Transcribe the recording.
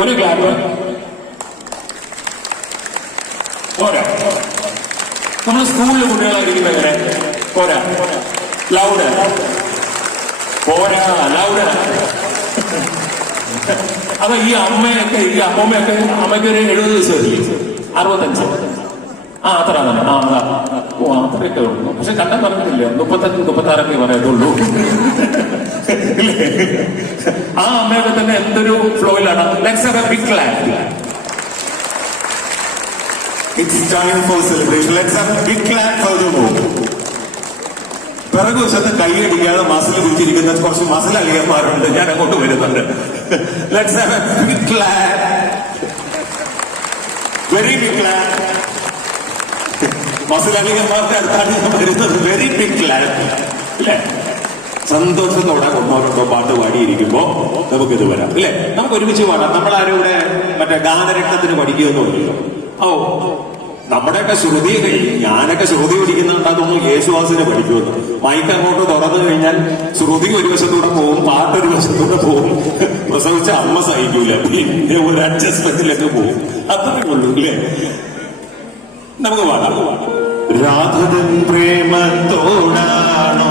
ഒരു ക്ലാപ്പ് പോരാ. നമ്മൾ സ്കൂളിൽ കുട്ടികളായിരിക്കും എങ്ങനെ പോരാ. ലൗഡ് പോരാ, ലൗഡ്. അപ്പൊ ഈ അമ്മയൊക്കെ ഈ അമ്മമ്മയൊക്കെ അമ്മയ്ക്കൊരു 70 ദിവസമല്ലേ, 65. അത്ര തന്നെ. ഓ അത്രയൊക്കെ ഉള്ളൂ. പക്ഷെ കണ്ടാൽ പറഞ്ഞില്ല 35, 36 പറയത്തുള്ളൂ. ആ അമ്മയൊക്കെ തന്നെ എന്തൊരു ഫ്ലോയിലാണ്. Let's have a big clap. It's time for celebration. Let's have a big clap for the move. പിറകുവശത്ത് കൈയടിക്കാതെ മസിൽ കുറിച്ചിരിക്കുന്ന കുറച്ച് മസിൽ അളിയന്മാരുണ്ട്. ഞാൻ അങ്ങോട്ട് വരുന്നുണ്ട്. Let's have a big clap. Very big clap. Muscle അളിയന്മാർക്ക് അടുത്താണ് ഞാൻ വരുന്നത്. Very big clap. അല്ലേ? സന്തോഷത്തോടെ കൊണ്ടോട്ടോ പാട്ട് പാടിയിരിക്കുമ്പോ നമുക്കിത് വരാം. അല്ലേ? നമുക്ക് ഒരുമിച്ച് പാടാം. നമ്മളാരും ഇവിടെ മറ്റേ ഗാനരത്നത്തിന് പഠിക്കുകയൊന്നുമില്ലല്ലോ. ഓ നമ്മുടെയൊക്കെ ശ്രുതി ഞാനൊക്കെ ശ്രുതി പഠിക്കുന്നുണ്ടാകുന്നു. യേശുദാസിനെ പഠിക്കുമെന്ന്. മൈക്ക് അങ്ങോട്ട് തുറന്നു കഴിഞ്ഞാൽ ശ്രുതി ഒരു വശത്തൂടെ പോവും, പാട്ടൊരു വശത്തൂടെ പോവും. പ്രസവിച്ച അമ്മ സഹിക്കൂല, പിന്നെ ഒരു അഡ്ജസ്റ്റ്മെന്റിലൊക്കെ പോവും. അത്രേ ഉള്ളൂ. അല്ലേ? നമുക്ക് പാടാം. രാധൻ പ്രേമത്തോടാണോ